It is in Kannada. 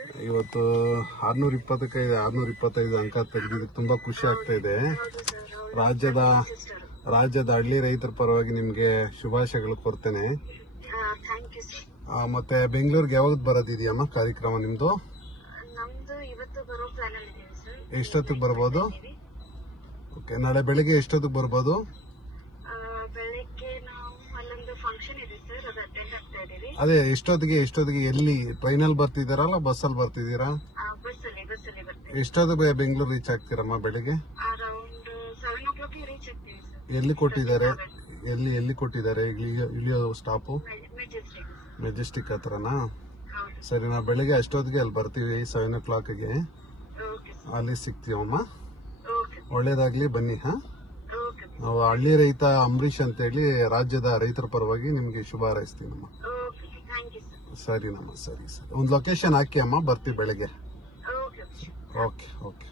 ಸರ್. ಇವತ್ತು 625 ಅಂಕ ತೆಗೆದಿದ್ದಕ್ಕೆ ತುಂಬಾ ಖುಷಿ ಆಗ್ತಾ ಇದೆ. ಹೌದು ಸರ್, ಹೌದು. ರಾಜ್ಯದ ಹಳ್ಳಿ ರೈತರ ಪರವಾಗಿ ನಿಮ್ಗೆ ಶುಭಾಶಯಗಳು ಕೋರ್ತೇನೆ. Thank you sir. ಮತ್ತೆ ಬೆಂಗಳೂರಿಗೆ ಯಾವಾಗ ಬರೋದಿದೆಯಮ್ಮ ಕಾರ್ಯಕ್ರಮ ನಿಮ್ದು? ನಮ್ದು ಇವತ್ತು ಬರೋ ಪ್ಲಾನ್ ಅಲ್ಲಿ ಇದೀವಿ ಸರ್. ಎಷ್ಟೊತ್ತಿಗೆ ಬರ್ಬೋದು? ಓಕೆ, ನಾಳೆ ಬೆಳಿಗ್ಗೆ ಎಷ್ಟೊತ್ತಿಗೆ ಬರ್ಬೋದು? ಬೆಳಗ್ಗೆ ನಾವು ಅಲ್ಲೊಂದು ಫಂಕ್ಷನ್ ಇದೆ ಸರ್, ಅದು ಅಟೆಂಡ್ ಆಗ್ತಾ ಇದೀವಿ. ಅದೇ ಎಷ್ಟೊತ್ತಿಗೆ ಎಲ್ಲಿ ಟ್ರೈನಲ್ಲಿ ಬರ್ತಿದ್ದೀರಲ್ಲ ಬಸ್ಸಲ್ಲಿ ಬರ್ತಿದ್ದೀರಾ? ಬಸ್ಸಲ್ಲಿ ಬರ್ತೀವಿ. ಎಷ್ಟೊತ್ತಿಗೆ ಬೆಂಗಳೂರು ರೀಚ್ ಆಗ್ತೀರಮ್ಮ ಬೆಳಿಗ್ಗೆ? ಅರೌಂಡ್ 7 o'clock ರೀಚ್ ಆಗ್ತೀವಿ ಸರ್. ಎಲ್ಲಿ ಕೊಟ್ಟಿದ್ದಾರೆ ಇಳಿಯೋ ಸ್ಟಾಪು? ಮೆಜೆಸ್ಟಿಕ್ ಹತ್ರನಾ? ಹೌದು. ಸರಿ, ನಾವು ಬೆಳಿಗ್ಗೆ ಅಷ್ಟೊತ್ತಿಗೆ ಅಲ್ಲಿ ಬರ್ತೀವಿ 7 o'clockಗೆ. Okay sir. ಅಲ್ಲಿ ಸಿಗ್ತೀವಮ್ಮ. ಓಕೆ. ಒಳ್ಳೇದಾಗ್ಲಿ, ಬನ್ನಿ. ಓಕೆ. ನಾವು ಹಳ್ಳಿ ರೈತ ಅಂಬರೀಷ್ ಅಂತೇಳಿ ರಾಜ್ಯದ ರೈತರ ಪರವಾಗಿ ನಿಮ್ಗೆ ಶುಭ ಹಾರೈಸ್ತೀನಮ್ಮ. Okay, thank you sir. ಸರಿನಮ್ಮ, ಸರಿ. ಒಂದು ಲೊಕೇಶನ್ ಹಾಕಿ ಅಮ್ಮ, ಬರ್ತೀವಿ ಬೆಳಗ್ಗೆ. ಓಕೆ. ಓಕೆ.